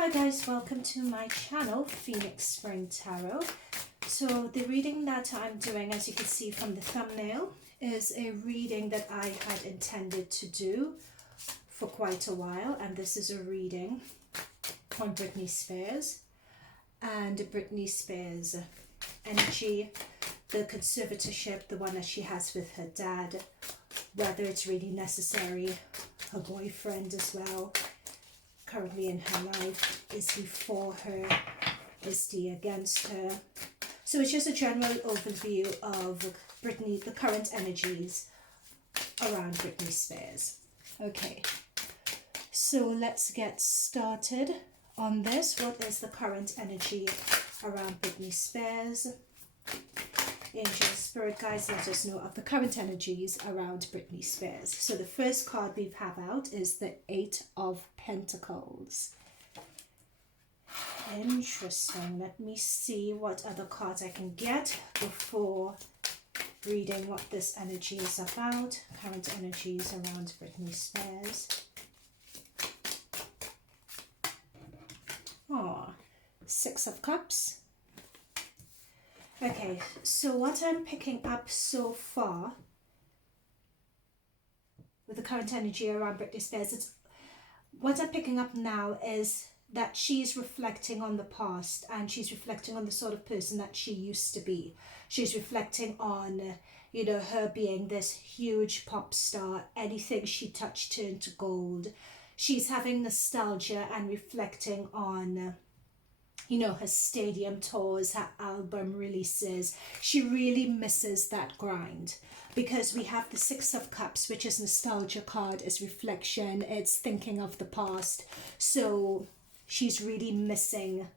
Hi guys, welcome to my channel, Phoenix Spring Tarot. So the reading that I'm doing, as you can see from the thumbnail, is a reading that I had intended to do for quite a while, and this is a reading on Britney Spears and Britney Spears energy, the conservatorship, the one that she has with her dad, whether it's really necessary, her boyfriend as well, currently in her life. Is he for her? Is he against her? So it's just a general overview of Britney, the current energies around Britney Spears. Okay, so let's get started on this. What is the current energy around Britney Spears? Angel, spirit guides, let us know of the current energies around Britney Spears. So the first card we have out is the Eight of Pentacles. Interesting. Let me see what other cards I can get before reading what this energy is about. Current energies around Britney Spears. Oh, Six of Cups. Okay, so what I'm picking up so far with the current energy around Britney Spears, what I'm picking up now is that she's reflecting on the past, and she's reflecting on the sort of person that she used to be. She's reflecting on, you know, her being this huge pop star. Anything she touched turned to gold. She's having nostalgia and reflecting on, you know, her stadium tours, her album releases. She really misses that grind, because we have the Six of Cups, which is nostalgia card, is reflection, it's thinking of the past. So she's really missing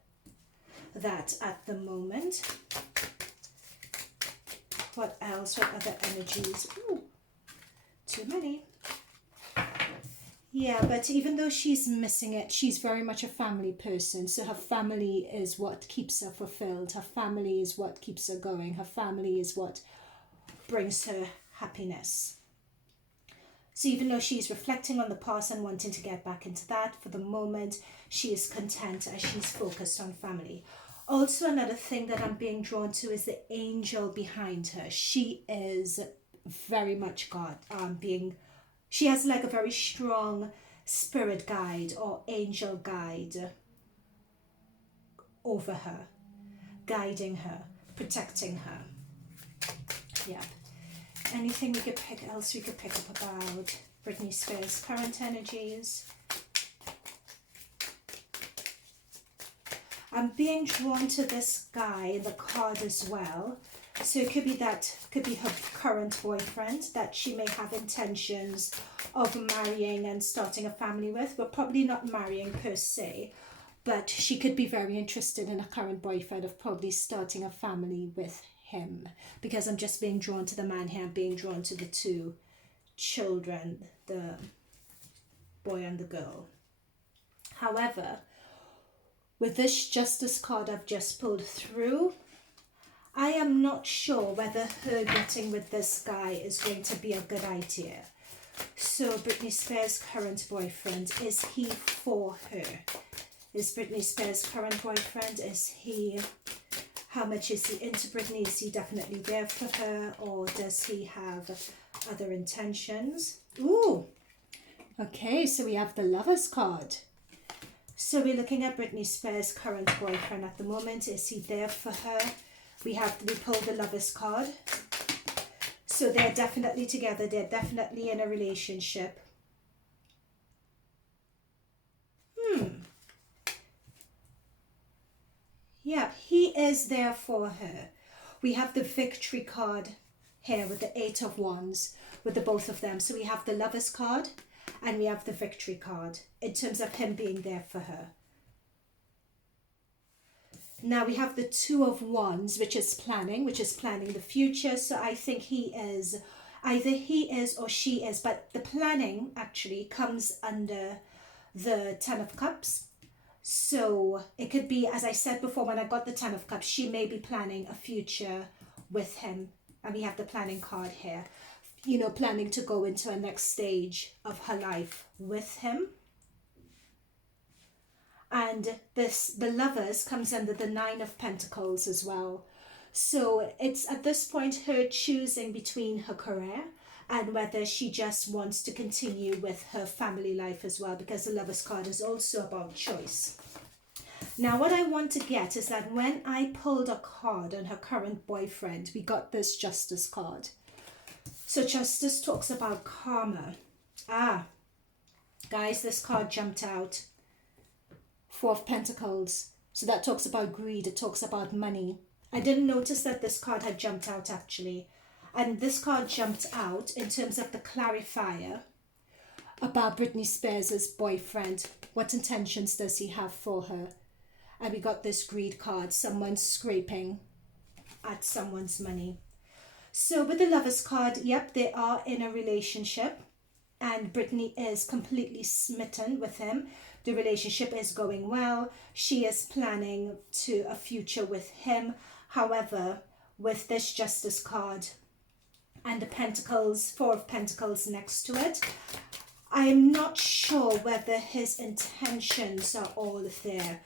that at the moment. What else? What other energies? Ooh, too many. Yeah, but even though she's missing it, she's very much a family person. So her family is what keeps her fulfilled. Her family is what keeps her going. Her family is what brings her happiness. So even though she's reflecting on the past and wanting to get back into that, for the moment, she is content as she's focused on family. Also, another thing that I'm being drawn to is the angel behind her. She is very much God, she has like a very strong spirit guide or angel guide over her, guiding her, protecting her. Yeah. Anything we could pick up about Britney Spears' current energies? I'm being drawn to this guy in the card as well. So it could be her current boyfriend that she may have intentions of marrying and starting a family with, but probably not marrying per se. But she could be very interested in a current boyfriend, of probably starting a family with him. Because I'm just being drawn to the man here. I'm being drawn to the two children, the boy and the girl. However, with this Justice card I've just pulled through, I am not sure whether her getting with this guy is going to be a good idea. So Britney Spears' current boyfriend, is he for her? Is Britney Spears' current boyfriend, how much is he into Britney? Is he definitely there for her, or does he have other intentions? Ooh, okay, so we have the Lovers card. So we're looking at Britney Spears' current boyfriend at the moment. Is he there for her? We pulled the Lovers card. So they're definitely together. They're definitely in a relationship. Yeah, he is there for her. We have the Victory card here with the Eight of Wands, with the both of them. So we have the Lovers card and we have the Victory card in terms of him being there for her. Now we have the Two of Wands, which is planning the future. So I think either he is or she is, but the planning actually comes under the Ten of Cups. So it could be, as I said before, when I got the Ten of Cups, she may be planning a future with him. And we have the planning card here, you know, planning to go into a next stage of her life with him. And the Lovers comes under the Nine of Pentacles as well. So it's at this point her choosing between her career and whether she just wants to continue with her family life as well, because the Lovers card is also about choice. Now what I want to get is that when I pulled a card on her current boyfriend, we got this Justice card. So Justice talks about karma. Guys, this card jumped out. Four of Pentacles. So that talks about greed. It talks about money. I didn't notice that this card had jumped out actually. And this card jumped out in terms of the clarifier about Britney Spears' boyfriend. What intentions does he have for her? And we got this greed card. Someone scraping at someone's money. So with the Lovers card, yep, they are in a relationship. And Britney is completely smitten with him. The relationship is going well. She is planning to a future with him. However, with this Justice card and the Pentacles, Four of Pentacles next to it, I'm not sure whether his intentions are all there.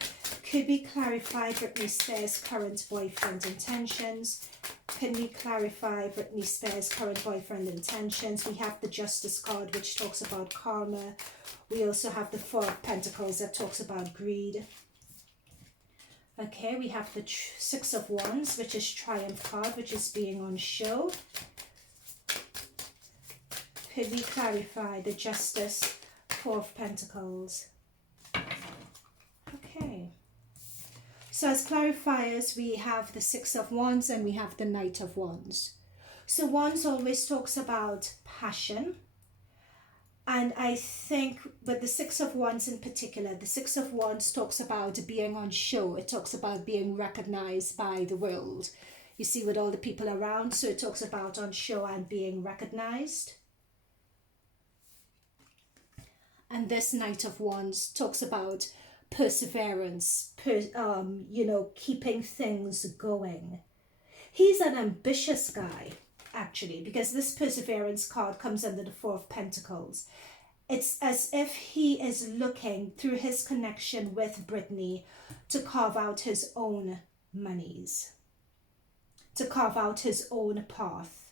Could we clarify Britney Spears' current boyfriend intentions? Can we clarify Britney Spears' current boyfriend intentions? We have the Justice card, which talks about karma. We also have the Four of Pentacles that talks about greed. Okay, we have the Six of Wands, which is Triumph card, which is being on show. Could we clarify the Justice, Four of Pentacles? Okay. So as clarifiers, we have the Six of Wands and we have the Knight of Wands. So Wands always talks about passion. And I think with the Six of Wands in particular, the Six of Wands talks about being on show. It talks about being recognized by the world. You see, with all the people around, so it talks about on show and being recognized. And this Knight of Wands talks about perseverance, keeping things going. He's an ambitious guy, actually, because this Perseverance card comes under the Four of Pentacles. It's as if he is looking through his connection with Britney to carve out his own monies, to carve out his own path.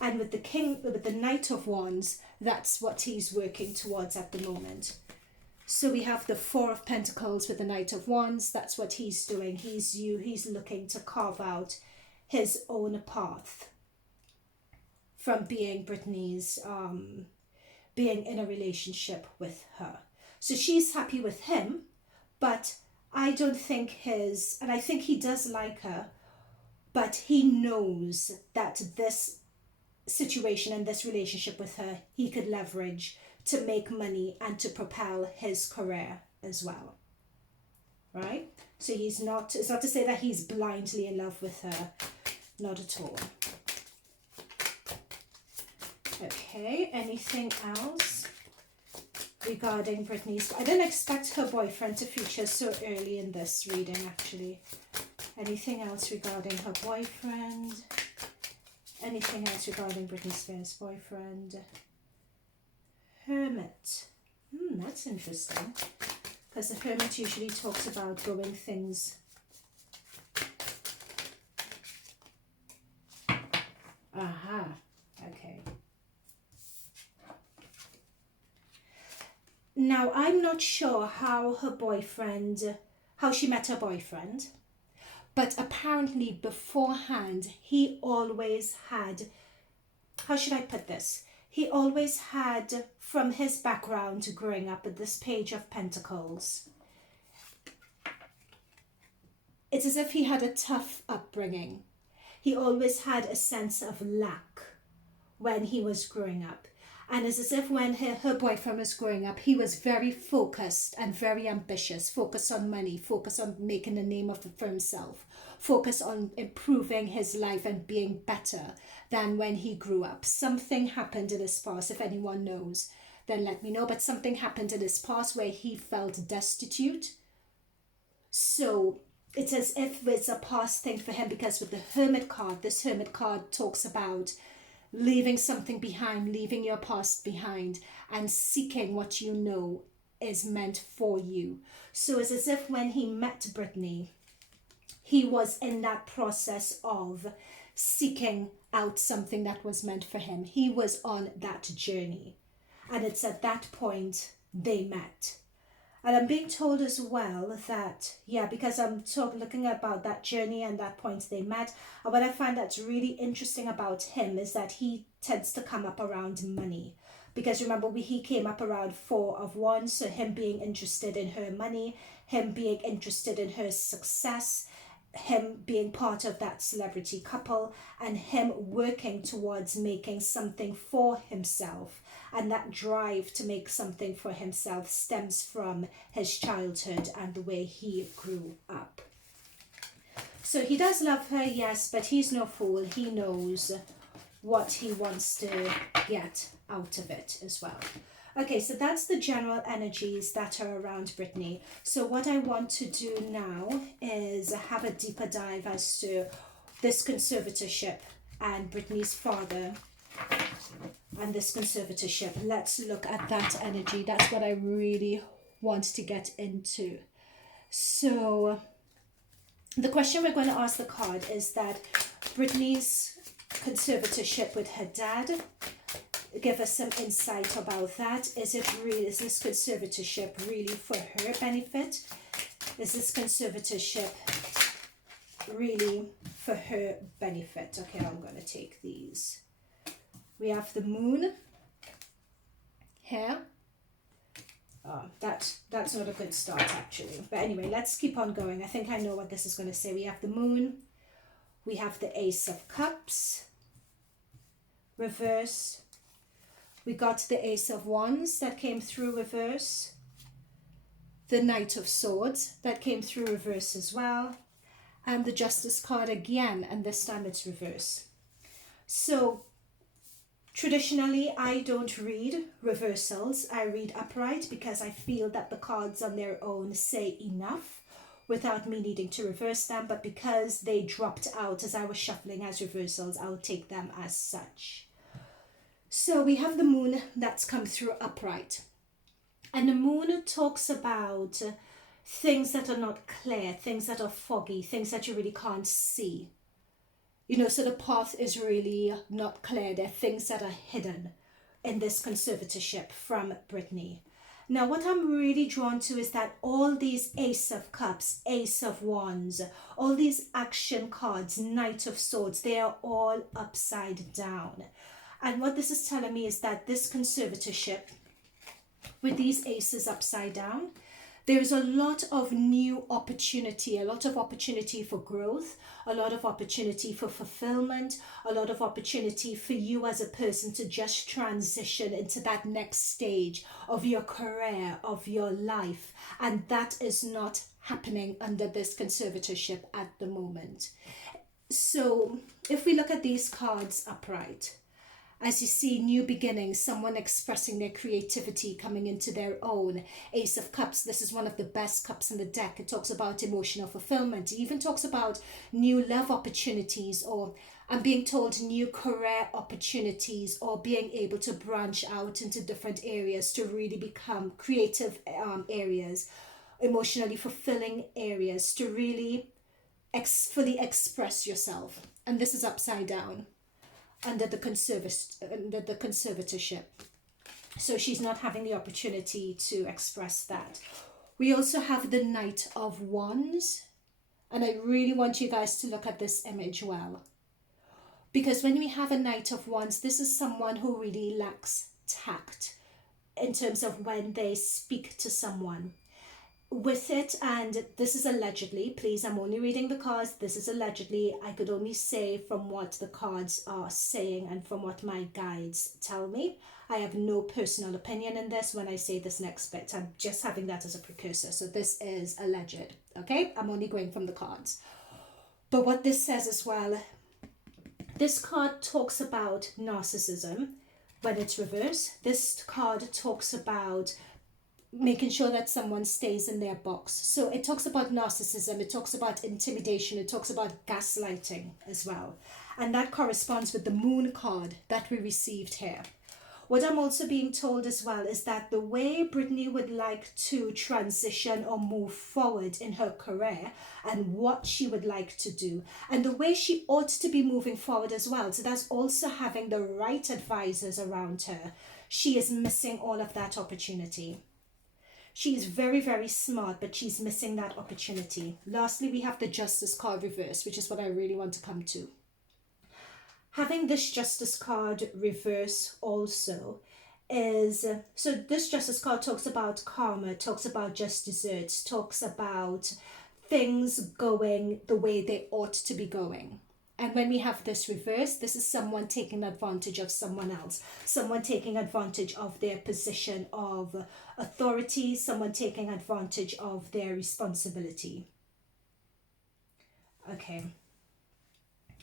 And with the Knight of Wands, that's what he's working towards at the moment. So we have the Four of Pentacles with the Knight of Wands. That's what he's doing. He's looking to carve out his own path from being Britney's, being in a relationship with her. So she's happy with him, but I don't think and I think he does like her, but he knows that this situation and this relationship with her, he could leverage to make money and to propel his career as well. Right? So it's not to say that he's blindly in love with her. Not at all. Okay, anything else regarding Britney's? I didn't expect her boyfriend to feature so early in this reading, actually. Anything else regarding her boyfriend? Anything else regarding Britney Spears' boyfriend? Hermit. That's interesting. Because the Hermit usually talks about going things. Aha. Okay. Now, I'm not sure how she met her boyfriend. But apparently beforehand, he always had, how should I put this? He always had, from his background growing up with this Page of Pentacles, it's as if he had a tough upbringing. He always had a sense of lack when he was growing up. And it's as if when her boyfriend was growing up, he was very focused and very ambitious, focused on money, focused on making a name for himself, focused on improving his life and being better than when he grew up. Something happened in his past. If anyone knows, then let me know. But something happened in his past where he felt destitute. So it's as if it's a past thing for him, because with the Hermit card, this Hermit card talks about leaving something behind, leaving your past behind, and seeking what you know is meant for you. So it's as if when he met Britney, he was in that process of seeking out something that was meant for him. He was on that journey. And it's at that point they met. And I'm being told as well that, yeah, because I'm looking about that journey and that point they met. And what I find that's really interesting about him is that he tends to come up around money. Because remember, he came up around 4 of Wands, so him being interested in her money, him being interested in her success, him being part of that celebrity couple, and him working towards making something for himself. And that drive to make something for himself stems from his childhood and the way he grew up. So he does love her, yes, but he's no fool. He knows what he wants to get out of it as well. Okay, so that's the general energies that are around Britney. So what I want to do now is have a deeper dive as to this conservatorship and Britney's father and this conservatorship. Let's look at that energy. That's what I really want to get into. So the question we're going to ask the card is that Britney's conservatorship with her dad. Give us some insight about that. Is this conservatorship really for her benefit? Is this conservatorship really for her benefit? Okay, I'm going to take these. We have the moon here. That's not a good start actually. But anyway, let's keep on going. I think I know what this is going to say. We have the moon. We have the Ace of Cups. Reverse. We got the Ace of Wands that came through reverse. The Knight of Swords that came through reverse as well. And the Justice card again, and this time it's reverse. So traditionally, I don't read reversals. I read upright because I feel that the cards on their own say enough without me needing to reverse them. But because they dropped out as I was shuffling as reversals, I'll take them as such. So we have the moon that's come through upright. And the moon talks about things that are not clear, things that are foggy, things that you really can't see. You know, so the path is really not clear. There are things that are hidden in this conservatorship from Britney. Now, what I'm really drawn to is that all these Ace of Cups, Ace of Wands, all these action cards, Knight of Swords, they are all upside down. And what this is telling me is that this conservatorship, with these aces upside down, there's a lot of new opportunity, a lot of opportunity for growth, a lot of opportunity for fulfillment, a lot of opportunity for you as a person to just transition into that next stage of your career, of your life. And that is not happening under this conservatorship at the moment. So if we look at these cards upright, as you see, new beginnings, someone expressing their creativity, coming into their own. Ace of Cups, this is one of the best cups in the deck. It talks about emotional fulfillment. It even talks about new love opportunities, or I'm being told new career opportunities, or being able to branch out into different areas to really become creative areas, emotionally fulfilling areas, to really fully express yourself. And this is upside down. Under the conservatorship. So she's not having the opportunity to express that. We also have the Knight of Wands. And I really want you guys to look at this image well. Because when we have a Knight of Wands, this is someone who really lacks tact in terms of when they speak to someone. With it, and this is allegedly, please, I'm only reading the cards, this is allegedly, I could only say from what the cards are saying and from what my guides tell me. I have no personal opinion in this when I say this next bit. I'm just having that as a precursor. So this is alleged, okay? I'm only going from the cards. But what this says as well, this card talks about narcissism when it's reversed. This card talks about making sure that someone stays in their box. So it talks about narcissism, it talks about intimidation, it talks about gaslighting as well. And that corresponds with the moon card that we received here. What I'm also being told as well is that the way Britney would like to transition or move forward in her career and what she would like to do and the way she ought to be moving forward as well. So that's also having the right advisors around her. She is missing all of that opportunity. She is very, very smart, but she's missing that opportunity. Lastly, we have the Justice card reverse, which is what I really want to come to. Having this Justice card reverse also is, so this Justice card talks about karma, talks about just desserts, talks about things going the way they ought to be going. And when we have this reverse, this is someone taking advantage of someone else, someone taking advantage of their position of authority, someone taking advantage of their responsibility. Okay.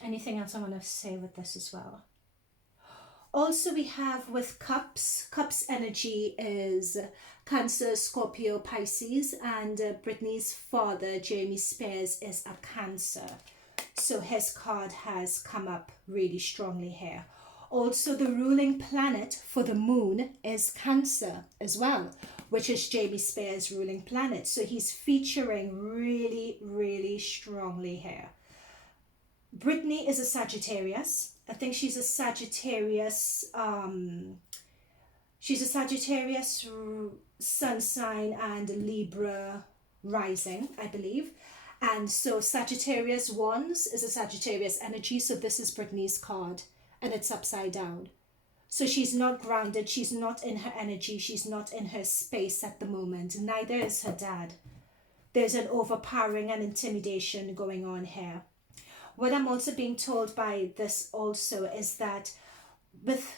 Anything else I want to say with this as well? Also, we have with Cups. Cups energy is Cancer, Scorpio, Pisces, and Britney's father, Jamie Spears, is a Cancer. So his card has come up really strongly here. Also, the ruling planet for the moon is Cancer as well, which is Jamie Spears' ruling planet. So he's featuring really, really strongly here. Britney is a Sagittarius. I think she's a Sagittarius. She's a Sagittarius sun sign and Libra rising, I believe. And so Sagittarius Wands is a Sagittarius energy. So this is Britney's card and it's upside down. So she's not grounded. She's not in her energy. She's not in her space at the moment. Neither is her dad. There's an overpowering and intimidation going on here. What I'm also being told by this also is that with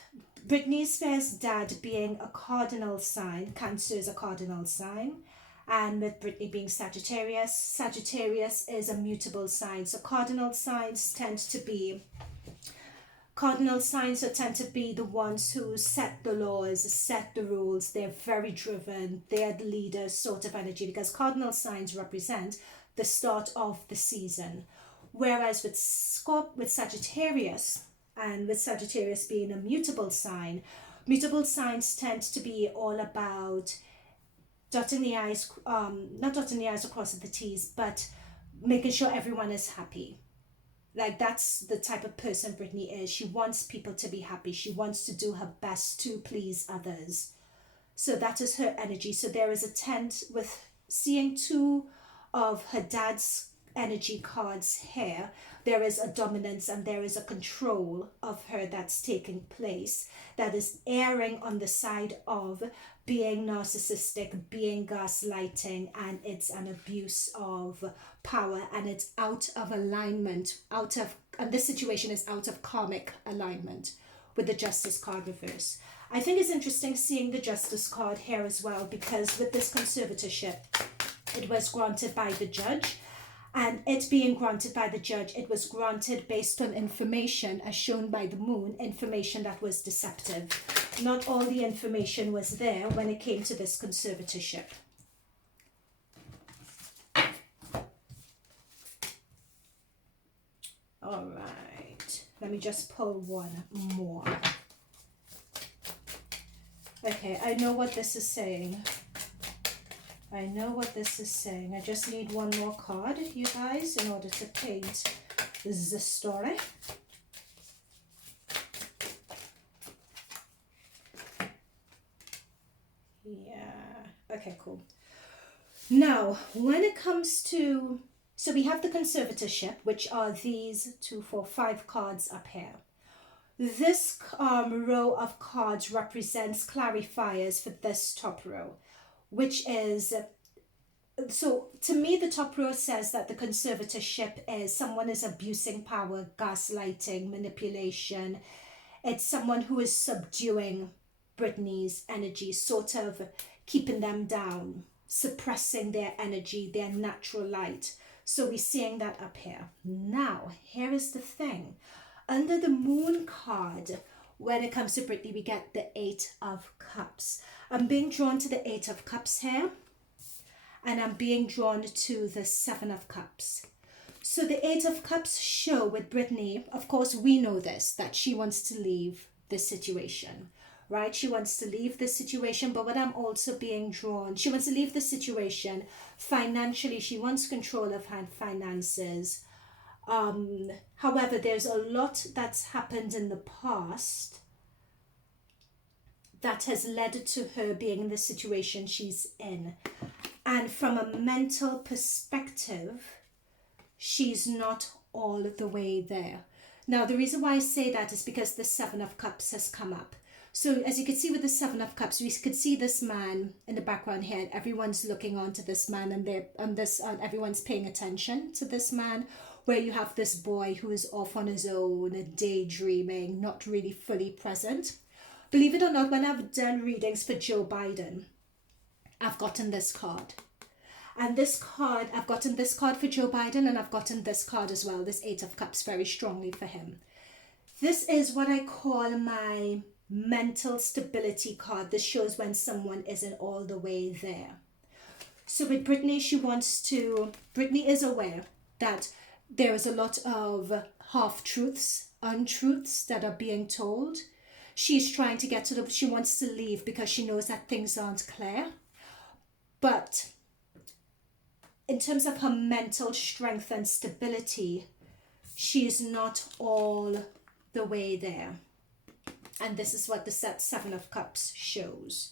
Britney Spears' dad being a cardinal sign, Cancer is a cardinal sign, and with Britney being Sagittarius, Sagittarius is a mutable sign. So cardinal signs tend to be the ones who set the laws, set the rules. They're very driven. They're the leaders sort of energy because cardinal signs represent the start of the season. Whereas with Sagittarius, and with Sagittarius being a mutable signs tend to be all about dotting the I's, not dotting the I's or crossing the T's, but making sure everyone is happy. Like that's the type of person Britney is. She wants people to be happy. She wants to do her best to please others. So that is her energy. So there is a tent with seeing two of her dad's energy cards here. There is a dominance and there is a control of her that's taking place that is erring on the side of being narcissistic, being gaslighting, and it's an abuse of power and it's out of alignment, and this situation is out of karmic alignment with the Justice card reverse. I think it's interesting seeing the Justice card here as well because with this conservatorship, it was granted by the judge. And it being granted by the judge, it was granted based on information as shown by the moon, information that was deceptive. Not all the information was there when it came to this conservatorship. All right, let me just pull one more. Okay, I know what this is saying. I just need one more card, you guys, in order to paint the story. Yeah, okay, cool. Now, when it comes to, so we have the conservatorship, which are these 2, 4, 5 cards up here. This row of cards represents clarifiers for this top row, which is, so to me the top row says that the conservatorship is someone is abusing power, gaslighting, manipulation. It's someone who is subduing Britney's energy, sort of keeping them down, suppressing their energy, their natural light. So we're seeing that up here. Now, here is the thing. Under the moon card, when it comes to Britney, we get the 8 of Cups. I'm being drawn to the 8 of Cups here. And I'm being drawn to the 7 of Cups. So the 8 of Cups show with Britney, of course, we know this, that she wants to leave this situation. right? She wants to leave this situation, but what I'm also being drawn, she wants to leave the situation financially. She wants control of her finances. However, there's a lot that's happened in the past that has led to her being in the situation she's in. And from a mental perspective, she's not all the way there. Now, the reason why I say that is because the Seven of Cups has come up. So as you can see with the Seven of Cups, we could see this man in the background here. Everyone's looking on to this man, and everyone's paying attention to this man, where you have this boy who is off on his own, daydreaming, not really fully present. Believe it or not, when I've done readings for Joe Biden, I've gotten this card. And this card, I've gotten this card for Joe Biden, and I've gotten this card as well, this Eight of Cups, very strongly for him. This is what I call my mental stability card. This shows when someone isn't all the way there. So with Britney, Britney is aware that there is a lot of half-truths, untruths that are being told. She's trying to get to she wants to leave because she knows that things aren't clear. But in terms of her mental strength and stability, she's not all the way there. And this is what the Seven of Cups shows.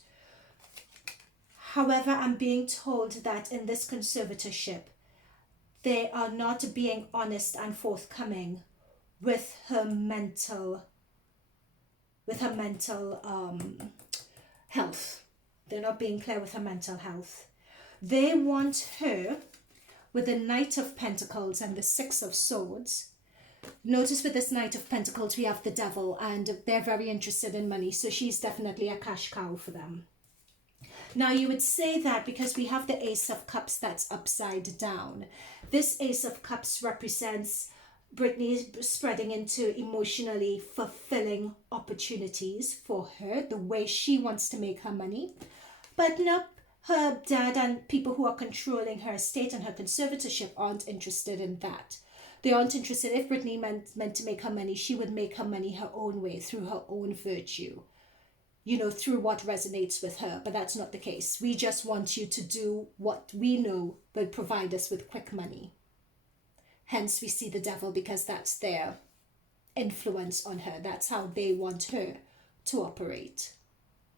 However, I'm being told that in this conservatorship, they are not being honest and forthcoming with her mental health. They're not being clear with her mental health. They want her, with the Knight of Pentacles and the Six of Swords. Notice with this Knight of Pentacles, we have the Devil, and they're very interested in money. So she's definitely a cash cow for them. Now, you would say that because we have the Ace of Cups that's upside down. This Ace of Cups represents Britney spreading into emotionally fulfilling opportunities for her, the way she wants to make her money. But no, her dad and people who are controlling her estate and her conservatorship aren't interested in that. They aren't interested. If Britney meant to make her money, she would make her money her own way, through her own virtue, through what resonates with her. But that's not the case. We just want you to do what we know will provide us with quick money. Hence, we see the Devil, because that's their influence on her. That's how they want her to operate.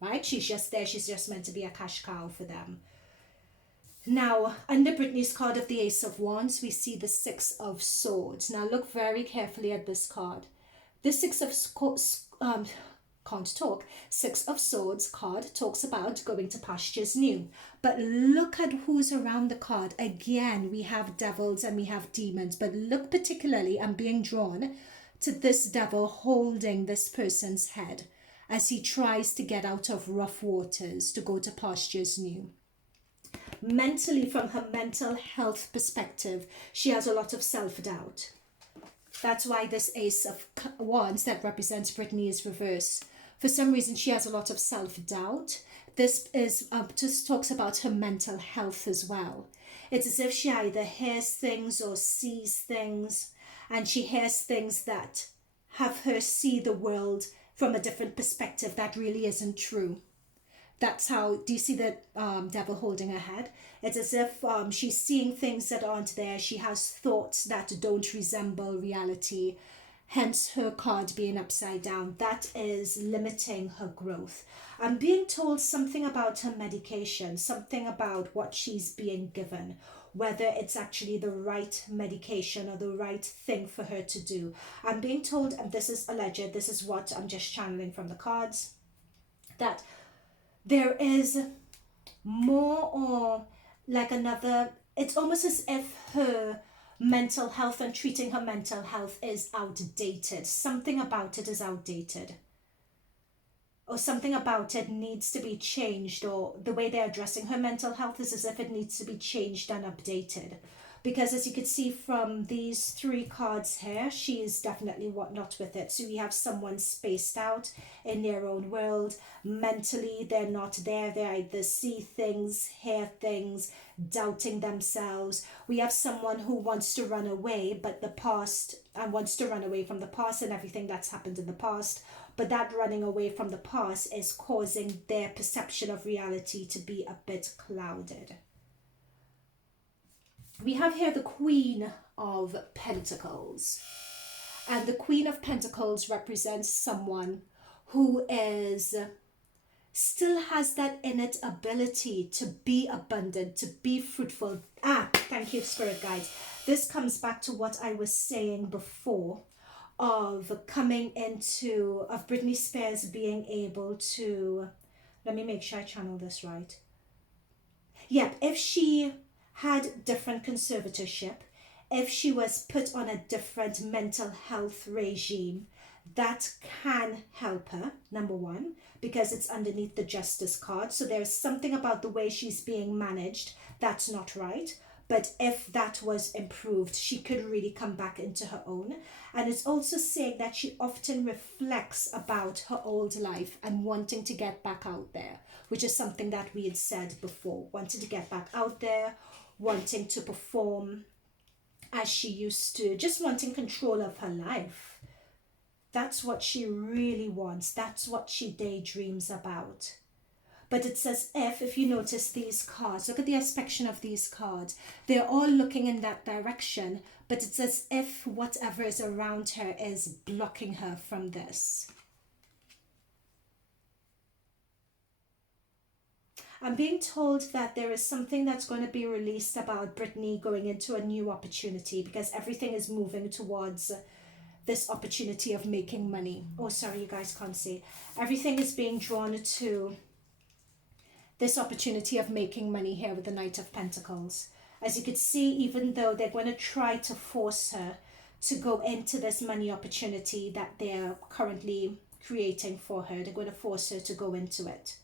Right? She's just there. She's just meant to be a cash cow for them. Now, under Britney's card of the Ace of Wands, we see the Six of Swords. Now, look very carefully at this card. The Six of Swords card talks about going to pastures new. But look at who's around the card. Again, we have devils and we have demons. But look particularly, I'm being drawn to this devil holding this person's head as he tries to get out of rough waters to go to pastures new. Mentally, from her mental health perspective, she has a lot of self-doubt. That's why this Ace of Wands that represents Britney is reversed. For some reason, she has a lot of self-doubt. This is just talks about her mental health as well. It's as if she either hears things or sees things, and she hears things that have her see the world from a different perspective that really isn't true. That's how, do you see the devil holding her head? It's as if she's seeing things that aren't there. She has thoughts that don't resemble reality. Hence her card being upside down. That is limiting her growth. I'm being told something about her medication, something about what she's being given, whether it's actually the right medication or the right thing for her to do. I'm being told, and this is alleged, this is what I'm just channeling from the cards, that there is more, or like another, it's almost as if her mental health and treating her mental health is outdated. Something about it is outdated. Or something about it needs to be changed, or the way they're addressing her mental health is as if it needs to be changed and updated. because as you could see from these three cards here, she is definitely not with it. So we have someone spaced out in their own world. Mentally, they're not there. They either see things, hear things, doubting themselves. We have someone who wants to run away, but the past, and wants to run away from the past and everything that's happened in the past. But that running away from the past is causing their perception of reality to be a bit clouded. We have here the Queen of Pentacles. And the Queen of Pentacles represents someone who is still has that innate ability to be abundant, to be fruitful. Thank you, Spirit Guides. This comes back to what I was saying before of Britney Spears being able to, let me make sure I channel this right. Yeah, if she had different conservatorship, if she was put on a different mental health regime, that can help her, number one, because it's underneath the Justice card. So there's something about the way she's being managed that's not right. But if that was improved, she could really come back into her own. And it's also saying that she often reflects about her old life and wanting to get back out there, which is something that we had said before, wanting to get back out there, wanting to perform as she used to, just wanting control of her life. That's what she really wants. That's what she daydreams about. But it's as if you notice these cards, look at the aspect of these cards. They're all looking in that direction, but it's as if whatever is around her is blocking her from this. I'm being told that there is something that's going to be released about Britney going into a new opportunity, because everything is moving towards this opportunity of making money. Oh, sorry, you guys can't see. Everything is being drawn to this opportunity of making money here with the Knight of Pentacles. As you could see, even though they're going to try to force her to go into this money opportunity that they're currently creating for her, they're going to force her to go into it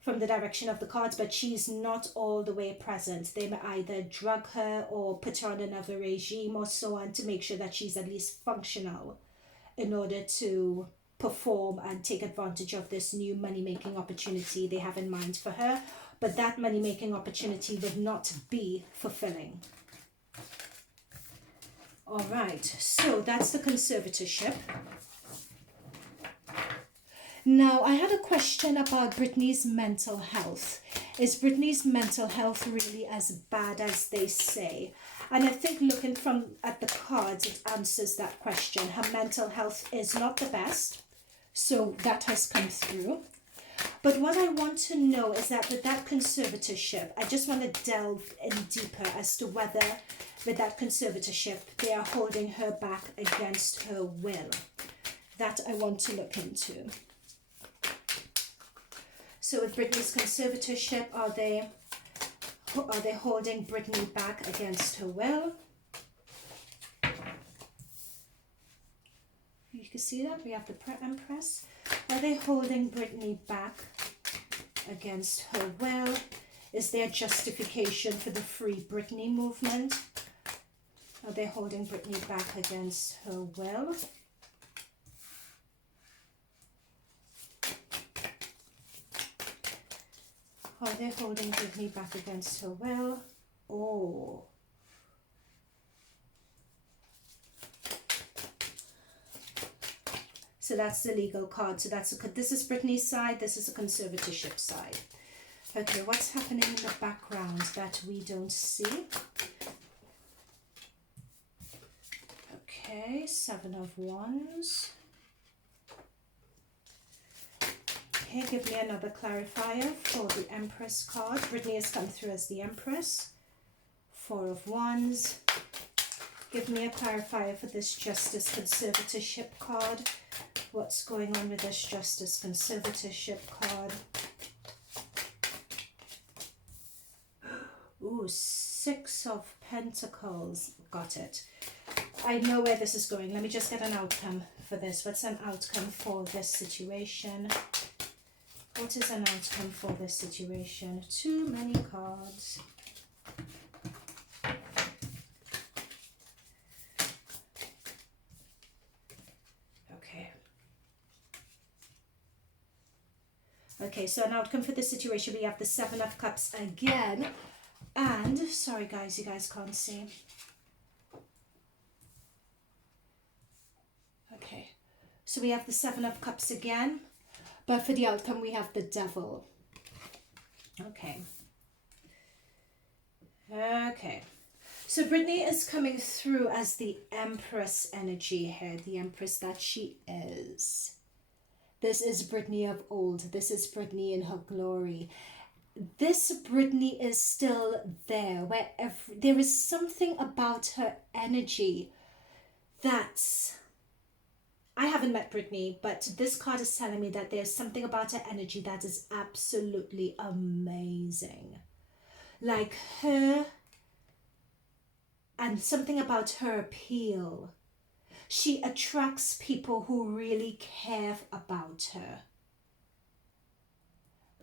from the direction of the cards, but she's not all the way present. They may either drug her or put her on another regime or so on to make sure that she's at least functional in order to perform and take advantage of this new money-making opportunity they have in mind for her. But that money-making opportunity would not be fulfilling. All right, so that's the conservatorship. Now, I had a question about Britney's mental health. Is Britney's mental health really as bad as they say? And I think looking at the cards, it answers that question. Her mental health is not the best, so that has come through. But what I want to know is that with that conservatorship, I just want to delve in deeper as to whether with that conservatorship, they are holding her back against her will. That I want to look into. So with Britney's conservatorship, are they holding Britney back against her will? You can see that we have the Empress. Are they holding Britney back against her will? Is there justification for the Free Britney movement? Are they holding Britney back against her will? Are they holding Britney back against her will? Oh. So that's the legal card. So this is Britney's side. This is a conservatorship side. Okay, what's happening in the background that we don't see? Okay, 7 of Wands. Okay, give me another clarifier for the Empress card. Britney has come through as the Empress. 4 of Wands. Give me a clarifier for this Justice Conservatorship card. What's going on with this Justice Conservatorship card? Ooh, 6 of Pentacles. Got it. I know where this is going. Let me just get an outcome for this. What's an outcome for this situation? What is an outcome for this situation? Too many cards. Okay, so an outcome for this situation, we have the Seven of Cups again. And, sorry guys, you guys can't see. Okay, so we have the Seven of Cups again. But for the outcome, we have the Devil. Okay. Okay. So Britney is coming through as the Empress energy here. The Empress that she is. This is Britney of old. This is Britney in her glory. This Britney is still there. Where there is something about her energy that's... I haven't met Britney, but this card is telling me that there's something about her energy that is absolutely amazing. Like her, and something about her appeal. She attracts people who really care about her.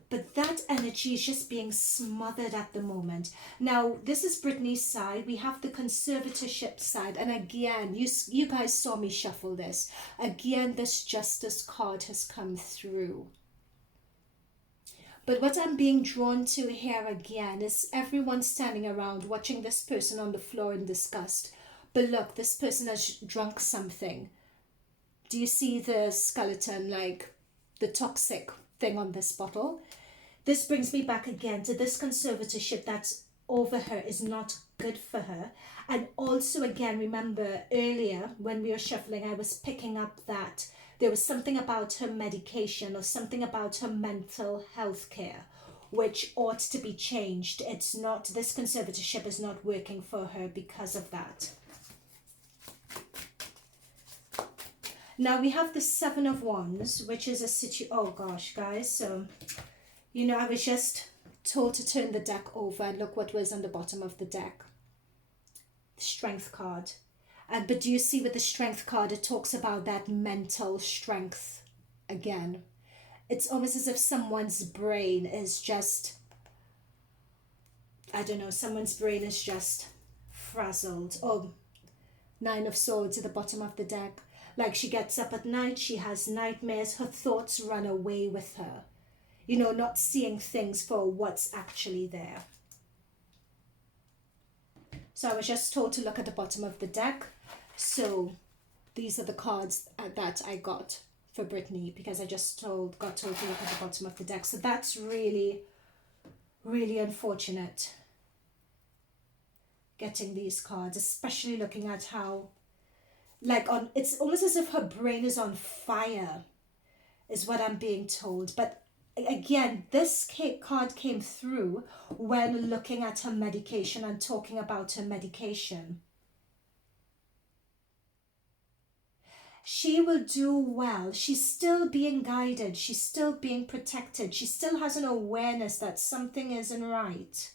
But that energy is just being smothered at the moment. Now, this is Britney's side. We have the conservatorship side. And again, you guys saw me shuffle this. Again, this Justice card has come through. But what I'm being drawn to here again is everyone standing around watching this person on the floor in disgust. But look, this person has drunk something. Do you see the skeleton, like the toxic thing on this bottle? This brings me back again to this conservatorship that's over her is not good for her. And also again, remember earlier when we were shuffling, I was picking up that there was something about her medication or something about her mental health care which ought to be changed. It's not, this conservatorship is not working for her because of that. Now we have the Seven of Wands, which is a oh gosh, guys, so... You know, I was just told to turn the deck over and look what was on the bottom of the deck. The Strength card. But do you see with the Strength card, it talks about that mental strength again. It's almost as if someone's brain is just, I don't know, someone's brain is just frazzled. Oh, Nine of Swords at the bottom of the deck. Like she gets up at night, she has nightmares, her thoughts run away with her. You know, not seeing things for what's actually there. So I was just told to look at the bottom of the deck. So these are the cards that I got for Britney because I just got told to look at the bottom of the deck. So that's really, really unfortunate getting these cards, especially looking at how, like, it's almost as if her brain is on fire, is what I'm being told. But again, this card came through when looking at her medication and talking about her medication. She will do well. She's still being guided. She's still being protected. She still has an awareness that something isn't right.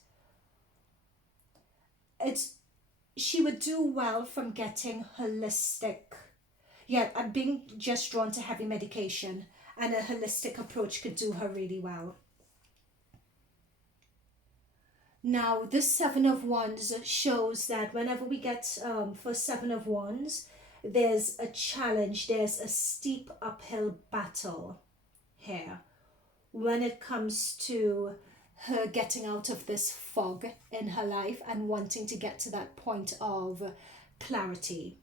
She would do well from getting holistic. Yeah, I'm being just drawn to heavy medication. And a holistic approach could do her really well. Now, this Seven of Wands shows that whenever we get for Seven of Wands, there's a challenge, there's a steep uphill battle here when it comes to her getting out of this fog in her life and wanting to get to that point of clarity.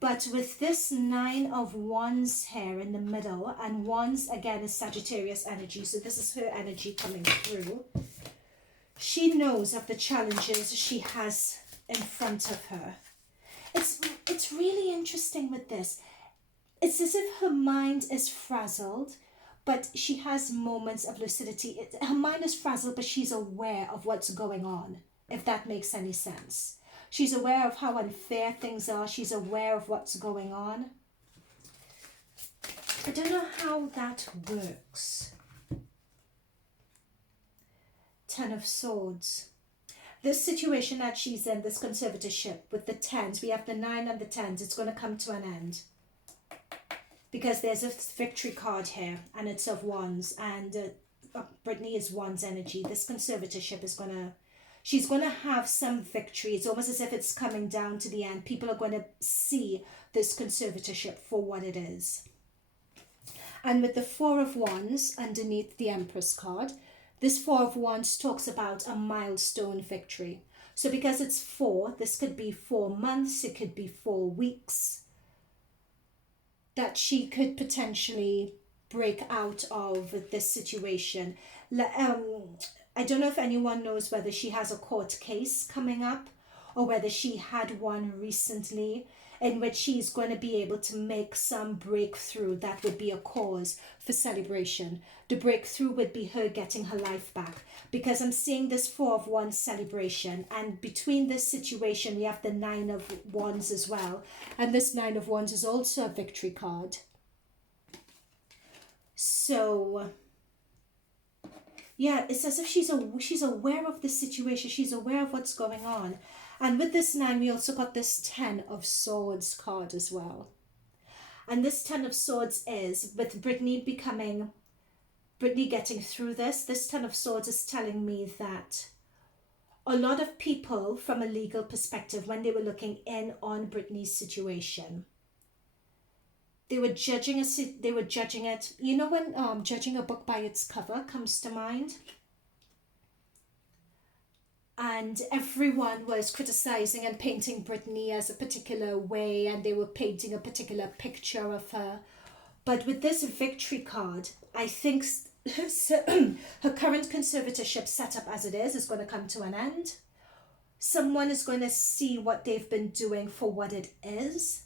But with this Nine of Wands here in the middle, and Wands again is Sagittarius energy, so this is her energy coming through. She knows of the challenges she has in front of her. It's really interesting with this. It's as if her mind is frazzled, but she has moments of lucidity. Her mind is frazzled, but she's aware of what's going on, if that makes any sense. She's aware of how unfair things are. She's aware of what's going on. I don't know how that works. Ten of Swords. This situation that she's in, this conservatorship with the tens, we have the 9 and the 10s, it's going to come to an end. Because there's a victory card here, and it's of Wands, and Britney is Wands energy. This conservatorship is going to, she's going to have some victory. It's almost as if it's coming down to the end. People are going to see this conservatorship for what it is. And with the Four of Wands underneath the Empress card, this Four of Wands talks about a milestone victory. So because it's 4, this could be 4 months, it could be 4 weeks, that she could potentially break out of this situation. I don't know if anyone knows whether she has a court case coming up or whether she had one recently in which she's going to be able to make some breakthrough that would be a cause for celebration. The breakthrough would be her getting her life back, because I'm seeing this Four of Wands celebration, and between this situation we have the Nine of Wands as well, and this Nine of Wands is also a victory card. So yeah, it's as if she's aware of the situation, she's aware of what's going on. And with this 9, we also got this 10 of Swords card as well. And this 10 of Swords is, with Britney getting through this 10 of Swords is telling me that a lot of people, from a legal perspective, when they were looking in on Britney's situation, they were judging it. You know when judging a book by its cover comes to mind? And everyone was criticizing and painting Britney as a particular way, and they were painting a particular picture of her. But with this victory card, I think her current conservatorship setup as it is going to come to an end. Someone is going to see what they've been doing for what it is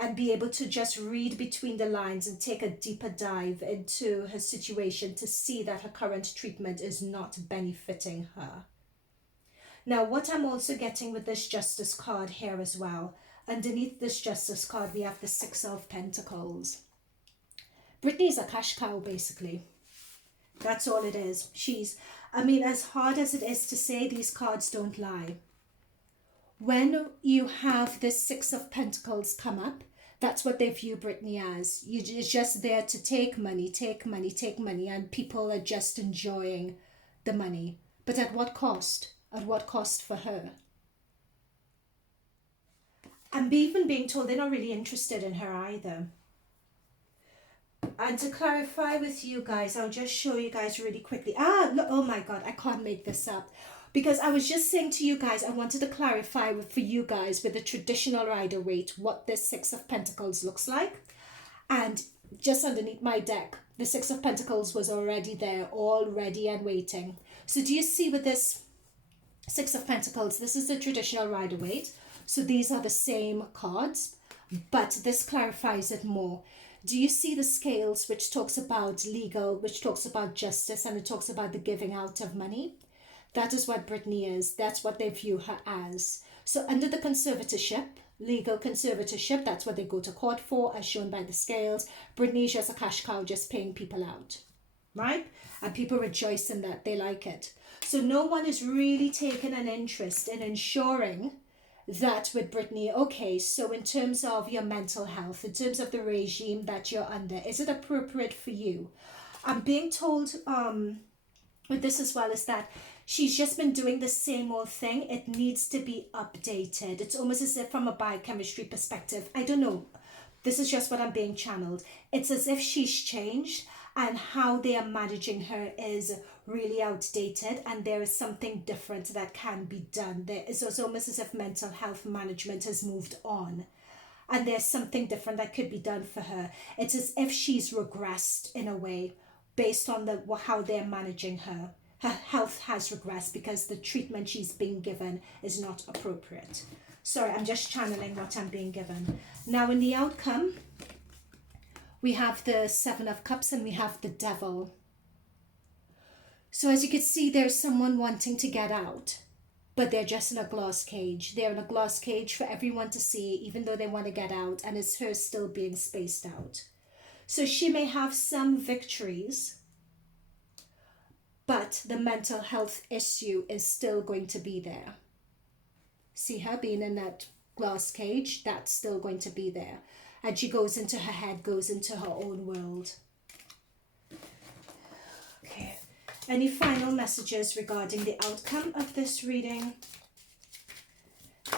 and be able to just read between the lines and take a deeper dive into her situation to see that her current treatment is not benefiting her. Now, what I'm also getting with this Justice card here as well, underneath this Justice card, we have the Six of Pentacles. Britney's a cash cow, basically. That's all it is. As hard as it is to say, these cards don't lie. When you have this Six of Pentacles come up, that's what they view Britney as. You're just there to take money, and people are just enjoying the money. But at what cost? At what cost for her? I'm even being told they're not really interested in her either. And to clarify with you guys, I'll just show you guys really quickly. Look, oh my God, I can't make this up. Because I was just saying to you guys, I wanted to clarify for you guys with the traditional Rider-Waite what this Six of Pentacles looks like. And just underneath my deck, the Six of Pentacles was already there, all ready and waiting. So do you see with this Six of Pentacles, this is the traditional Rider-Waite. So these are the same cards, but this clarifies it more. Do you see the scales, which talks about legal, which talks about justice, and it talks about the giving out of money? That is what Britney is. That's what they view her as. So under the conservatorship, legal conservatorship, that's what they go to court for, as shown by the scales. Britney is just a cash cow, just paying people out, right? And people rejoice in that. They like it. So no one is really taking an interest in ensuring that with Britney, okay, so in terms of your mental health, in terms of the regime that you're under, is it appropriate for you? I'm being told with this as well is that she's just been doing the same old thing. It needs to be updated. It's almost as if from a biochemistry perspective, I don't know, this is just what I'm being channeled. It's as if she's changed and how they are managing her is really outdated, and there is something different that can be done. It's almost as if mental health management has moved on, and there's something different that could be done for her. It's as if she's regressed in a way based on how they're managing her. Her health has regressed because the treatment she's being given is not appropriate. Sorry, I'm just channeling what I'm being given. Now in the outcome, we have the Seven of Cups and we have the Devil. So as you can see, there's someone wanting to get out, but they're just in a glass cage. They're in a glass cage for everyone to see, even though they want to get out, and it's her still being spaced out. So she may have some victories, but the mental health issue is still going to be there. See her being in that glass cage, that's still going to be there. And she goes into her head, goes into her own world. Okay. Any final messages regarding the outcome of this reading?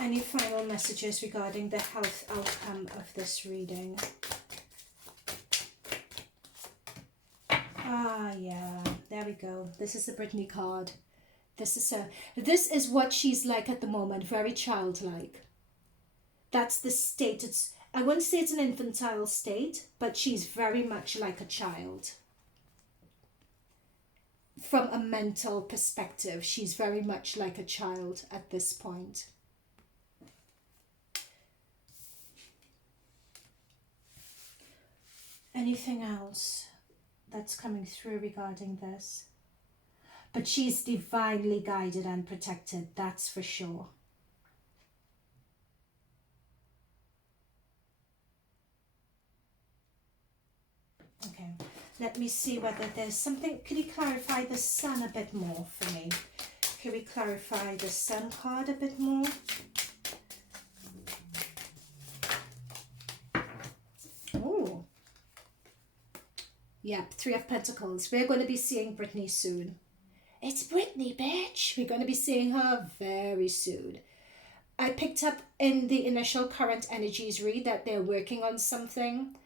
Any final messages regarding the health outcome of this reading? Ah, yeah, there we go. This is the Britney card. This is her. This is what she's like at the moment, very childlike. That's the state. I wouldn't say it's an infantile state, but she's very much like a child. From a mental perspective, she's very much like a child at this point. Anything else that's coming through regarding this? But she's divinely guided and protected, that's for sure. Okay, let me see whether there's something. Can you clarify the sun a bit more for me? Can we clarify the sun card a bit more? Oh, yep, Three of Pentacles. We're going to be seeing Britney soon. It's Britney, bitch. We're going to be seeing her very soon. I picked up in the initial current energies read that they're working on something.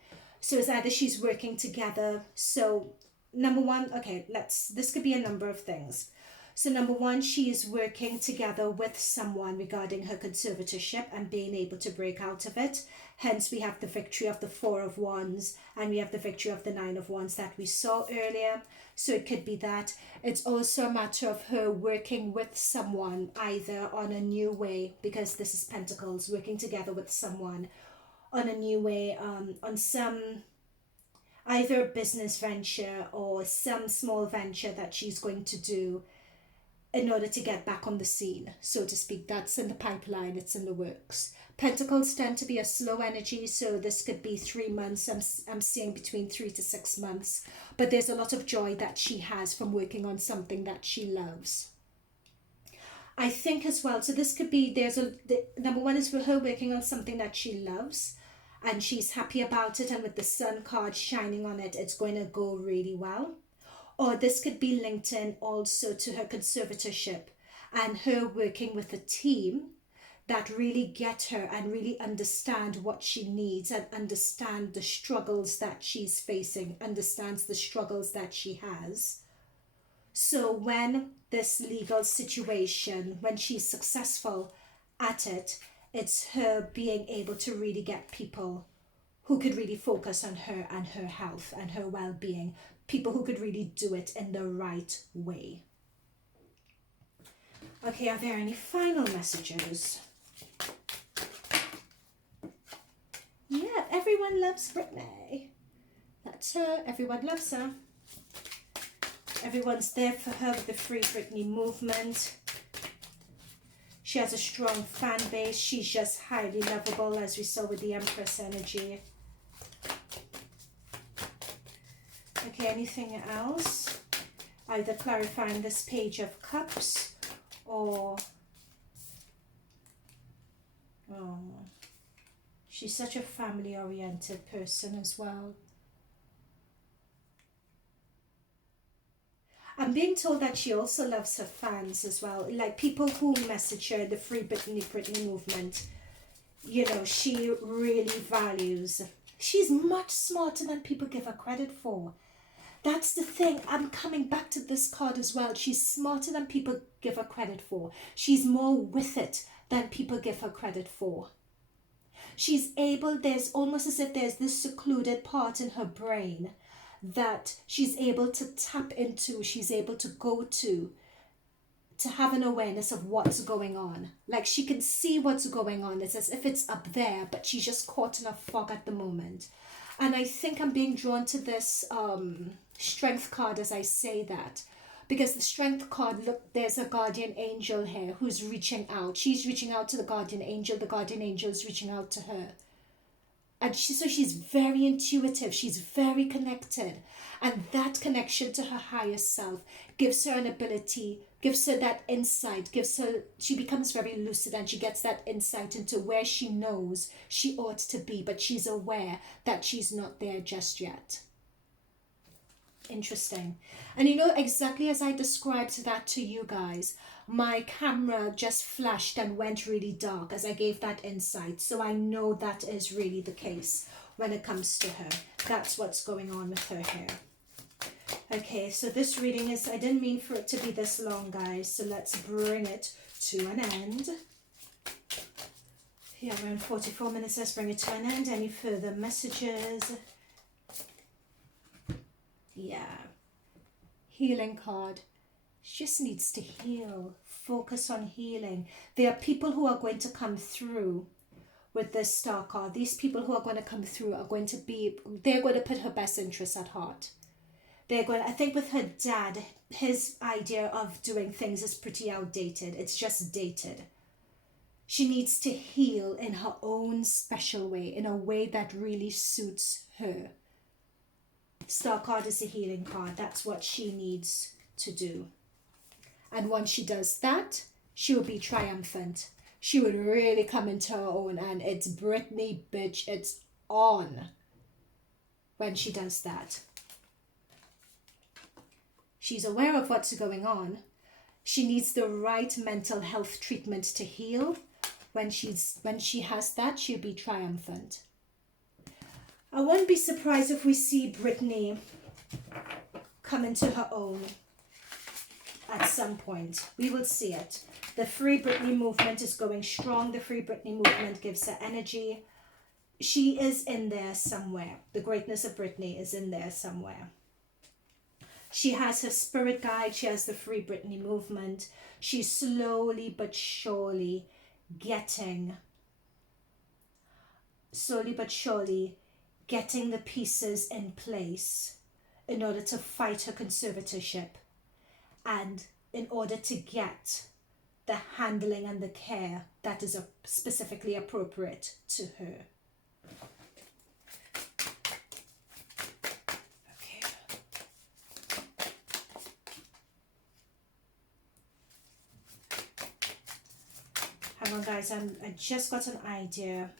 So it's either she's working together. So number one, okay, this could be a number of things. So number one, she is working together with someone regarding her conservatorship and being able to break out of it. Hence, we have the victory of the Four of Wands and we have the victory of the Nine of Wands that we saw earlier. So it could be that. It's also a matter of her working with someone either on a new way, because this is Pentacles, working together with someone on a new way, on some either business venture or some small venture that she's going to do in order to get back on the scene, so to speak. That's in the pipeline, it's in the works. Pentacles tend to be a slow energy, so this could be 3 months. I'm seeing between 3 to 6 months, but there's a lot of joy that she has from working on something that she loves. I think as well, so this could be, number one is for her working on something that she loves and she's happy about it, and with the sun card shining on it, it's going to go really well. Or this could be linked in also to her conservatorship and her working with a team that really get her and really understand what she needs and understand the struggles that she's facing, understands the struggles that she has. So when this legal situation, when she's successful at it, it's her being able to really get people who could really focus on her and her health and her well-being, people who could really do it in the right way. Okay, are there any final messages? Yeah, everyone loves Britney. That's her. Everyone loves her. Everyone's there for her with the Free Britney movement. She has a strong fan base. She's just highly lovable, as we saw with the Empress energy. Okay, anything else? Either clarifying this Page of Cups or... Oh, she's such a family-oriented person as well. I'm being told that she also loves her fans as well. Like people who message her, the Free Britney movement. You know, she really values. She's much smarter than people give her credit for. That's the thing. I'm coming back to this card as well. She's smarter than people give her credit for. She's more with it than people give her credit for. She's able, there's almost as if there's this secluded part in her brain that she's able to tap into, she's able to go to have an awareness of what's going on. Like she can see what's going on. It's as if it's up there, but she's just caught in a fog at the moment. And I think I'm being drawn to this Strength card as I say that. Because the Strength card, look, there's a guardian angel here who's reaching out. She's reaching out to the guardian angel is reaching out to her. And so she's very intuitive, she's very connected. And that connection to her higher self gives her an ability, gives her that insight, she becomes very lucid and she gets that insight into where she knows she ought to be, but she's aware that she's not there just yet. Interesting. And you know, exactly as I described that to you guys, my camera just flashed and went really dark as I gave that insight. So I know that is really the case when it comes to her. That's what's going on with her here. Okay, so this reading is, I didn't mean for it to be this long, guys, so let's bring it to an end. Yeah, we're in 44 minutes, let's bring it to an end. Any further messages? Yeah. Healing card. She just needs to heal. Focus on healing. There are people who are going to come through with this star card. These people who are going to come through are going to be, they're going to put her best interests at heart. They're going, I think with her dad, his idea of doing things is pretty outdated. It's just dated. She needs to heal in her own special way, in a way that really suits her. Star card is a healing card. That's what she needs to do. And once she does that, she will be triumphant. She would really come into her own, and it's Britney, bitch, it's on when she does that. She's aware of what's going on. She needs the right mental health treatment to heal. When she has that, she'll be triumphant. I won't be surprised if we see Britney come into her own at some point. We will see it. The Free Britney movement is going strong. The Free Britney movement gives her energy. She is in there somewhere. The greatness of Britney is in there somewhere. She has her spirit guide. She has the Free Britney movement. She's slowly but surely getting the pieces in place in order to fight her conservatorship and in order to get the handling and the care that is specifically appropriate to her. Okay. Hang on, guys, I just got an idea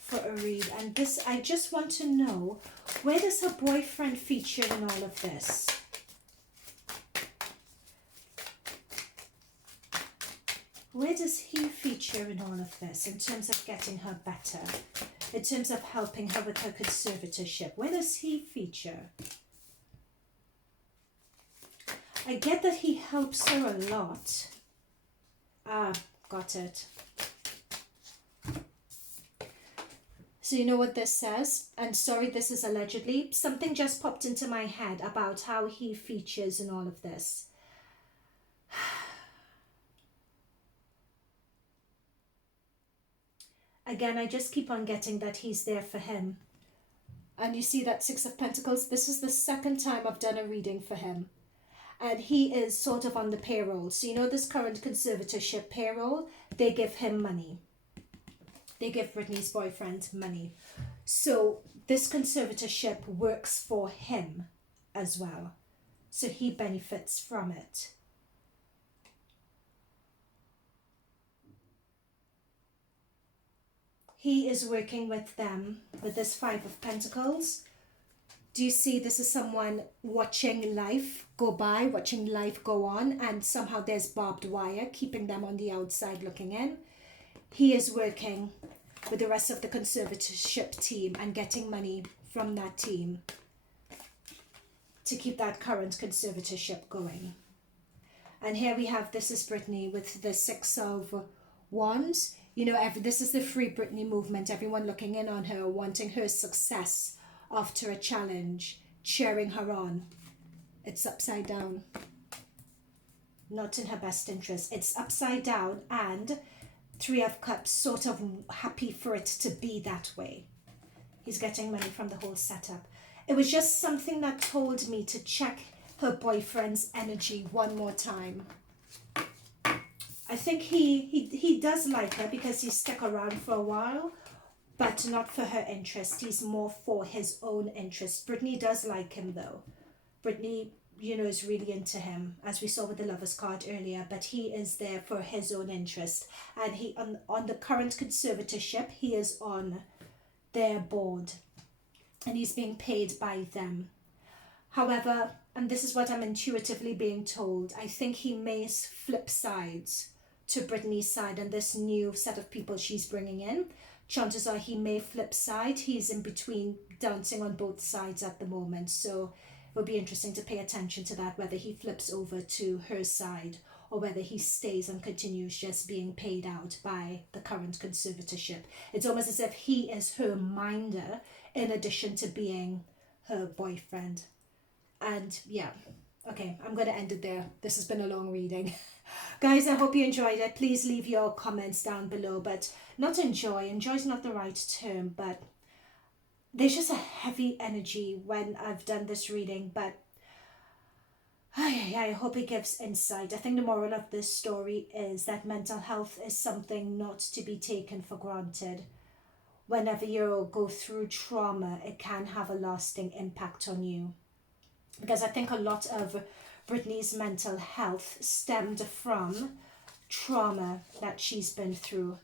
for a read, and this, I just want to know, where does her boyfriend feature in all of this? Where does he feature in all of this in terms of getting her better, in terms of helping her with her conservatorship? Where does he feature? I get that he helps her a lot. Ah, got it. So you know what this says? And sorry, this is allegedly. Something just popped into my head about how he features in all of this. Again, I just keep on getting that he's there for him. And you see that Six of Pentacles? This is the second time I've done a reading for him. And he is sort of on the payroll. So you know this current conservatorship payroll? They give him money. They give Britney's boyfriend money. So this conservatorship works for him as well. So he benefits from it. He is working with them with this Five of Pentacles. Do you see this is someone watching life go by, watching life go on, and somehow there's barbed wire keeping them on the outside looking in? He is working with the rest of the conservatorship team and getting money from that team to keep that current conservatorship going. And here we have, this is Britney with the Six of Wands. You know, this is the Free Britney movement. Everyone looking in on her, wanting her success after a challenge, cheering her on. It's upside down. Not in her best interest. It's upside down, and Three of Cups, sort of happy for it to be that way. He's getting money from the whole setup. It was just something that told me to check her boyfriend's energy one more time. I think he does like her because he's stuck around for a while, but not for her interest. He's more for his own interest. Britney does like him though. Britney, you know, is really into him, as we saw with the Lovers card earlier, but he is there for his own interest. And he on the current conservatorship, he is on their board and he's being paid by them. However, and this is what I'm intuitively being told, I think he may flip sides to Britney's side and this new set of people she's bringing in. chances are he may flip side. He's in between, dancing on both sides at the moment. So it will be interesting to pay attention to that, whether he flips over to her side or whether he stays and continues just being paid out by the current conservatorship. It's almost as if he is her minder in addition to being her boyfriend. And yeah, okay, I'm going to end it there. This has been a long reading. Guys, I hope you enjoyed it. Please leave your comments down below, but not enjoy. Enjoy is not the right term, but there's just a heavy energy when I've done this reading, but I hope it gives insight. I think the moral of this story is that mental health is something not to be taken for granted. Whenever you go through trauma, it can have a lasting impact on you. Because I think a lot of Britney's mental health stemmed from trauma that she's been through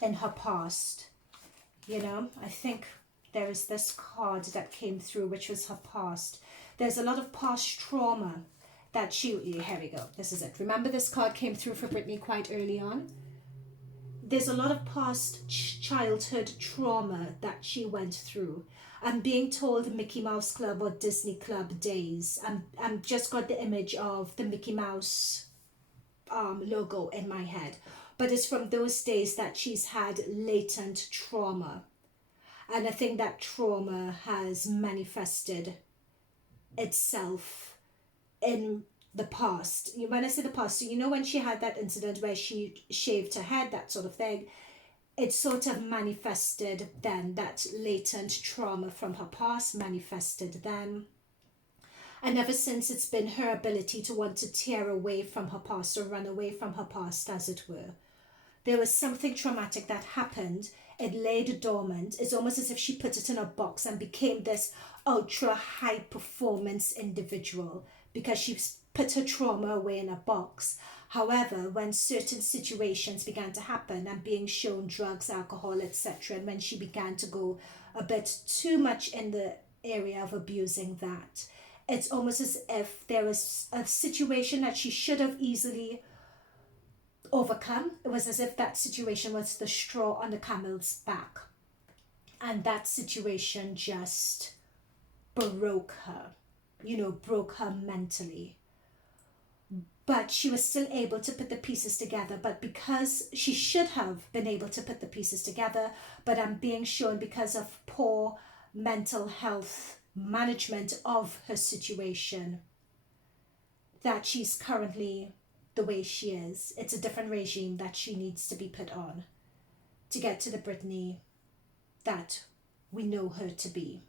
in her past. You know, I think there is this card that came through, which was her past. There's a lot of past trauma that she, here we go, this is it. Remember, this card came through for Britney quite early on. There's a lot of past childhood trauma that she went through. I'm being told Mickey Mouse Club or Disney Club days. I'm just got the image of the Mickey Mouse logo in my head. But it's from those days that she's had latent trauma. And I think that trauma has manifested itself in the past. When I say the past, so you know when she had that incident where she shaved her head, that sort of thing, it sort of manifested then. That latent trauma from her past manifested then. And ever since, it's been her ability to want to tear away from her past or run away from her past, as it were. There was something traumatic that happened. It laid dormant. It's almost as if she put it in a box and became this ultra high performance individual because she put her trauma away in a box. However, when certain situations began to happen and being shown drugs, alcohol, etc., and when she began to go a bit too much in the area of abusing that, it's almost as if there was a situation that she should have easily overcome. It was as if that situation was the straw on the camel's back. And that situation just broke her, broke her mentally. But she was still able to put the pieces together. But because she should have been able to put the pieces together, but I'm being shown because of poor mental health management of her situation, that she's currently the way she is. It's a different regime that she needs to be put on to get to the Britney that we know her to be.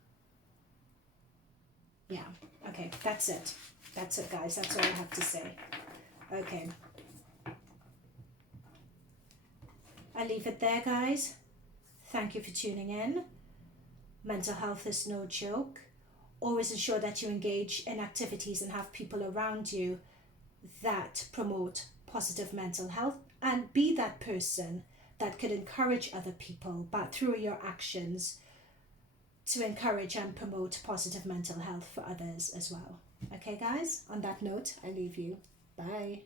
Yeah, okay, that's it. That's it, guys. That's all I have to say. Okay. I'll leave it there, guys. Thank you for tuning in. Mental health is no joke. Always ensure that you engage in activities and have people around you that promote positive mental health, and be that person that could encourage other people, but through your actions to encourage and promote positive mental health for others as well. Okay, guys, on that note, I leave you. Bye.